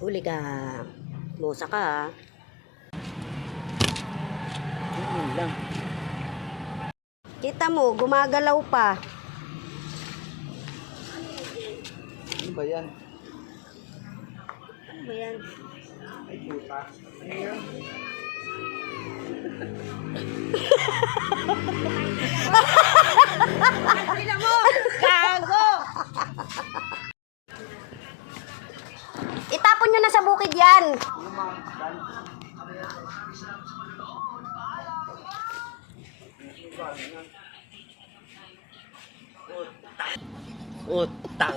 Huli ka. Lusa ka ha. Yun lang. Kita mo, gumagalaw pa. Ano ba yan? Ano ba yan? Ay, puta. Ano yan? Sila mo! Gago! Itapon nyo na sa bukid yan. Utang.